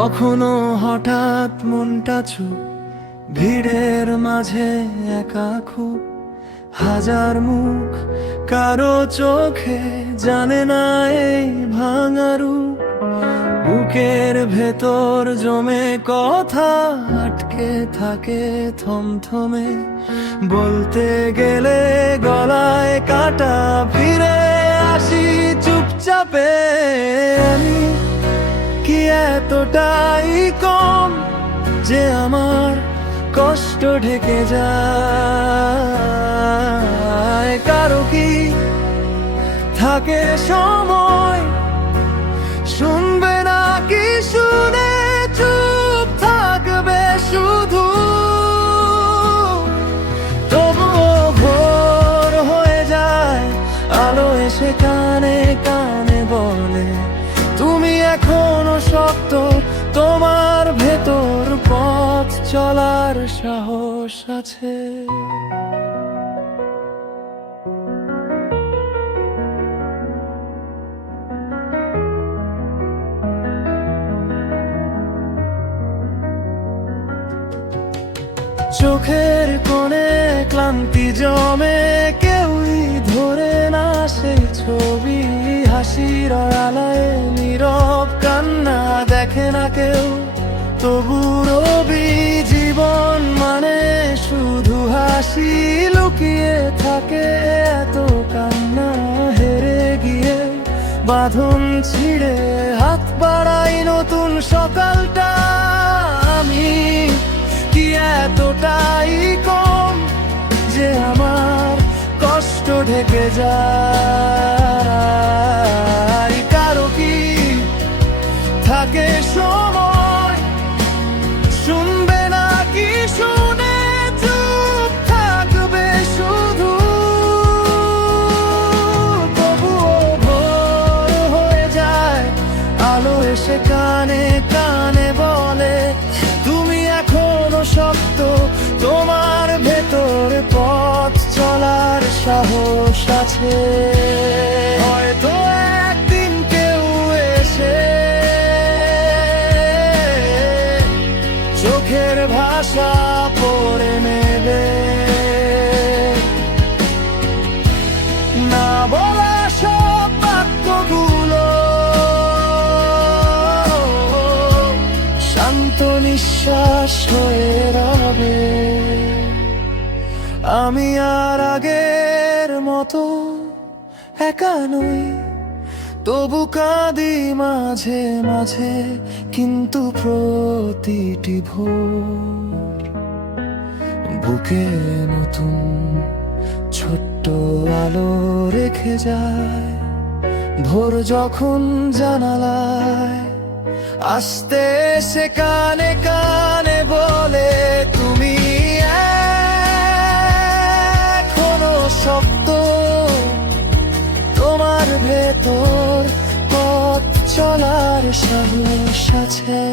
কখনো হঠাৎ মনটা চুপ, ভিড়ের মাঝে একা খুব, হাজার মুখ কারো চোখে জানে না এই ভাঙা রূপ। বুকের ভেতর জমে কথা আটকে থাকে থমথমে, বলতে গেলে গলায় কাটা, ফিরে আসি চুপচাপে। আমি কি এতটাই কম যে আমার কষ্ট ঢেকে যায়? কারো কি থাকে সময় শুনবে না কি শুনে চুপ থাকবে শুধু? তবুও ভোর হয়ে যায়, আলো এসে কানে কানে বলে তুমি এখনো শক্ত, তোমার ভেতর পথ চলার সাহস আছে। চোখের কোণে ক্লান্তি জমে, কেউই ধরে না সেই ছবি, হাসির আড়ালে নীরব কান্না দেখে না কেউ, তবু রবি জীবন মানে শুধু হাসি, লুকিয়ে থাকে এত কান্না, হেরে গিয়ে বাঁধন ছিঁড়ে হাত বাড়াই নতুন সকালটা। আমি কি এতটাই কম যে আমার কষ্ট ঢেকে যায়? কারো কি থাকে সময় শুনবে না কি শুনে চুপ থাকবে শুধু? তবুও ভোর হয়ে যায়, আলো এসে কানে কানে বলে তুমি এখনো শক্ত, তোমার ভেতর পথ চলার সাহস আছে। হয়তো একদিন কেউ এসে চোখের ভাষা পড়ে নেবে, না বলা সব বাক্যগুলো শান্ত নিঃশ্বাস হয়ে রবে। আমি আর আগের মতো একা নই, তবু কাঁদি মাঝে মাঝে, কিন্তু প্রতিটি ভোর বুকে নতুন ছোট্ট আলো রেখে যায়। ভোর যখন জানালায় আস্তে এসে কানে কানে বলে তুমি এখনো শক্ত, তোমার ভেতর পথ চলার সাহস আছে।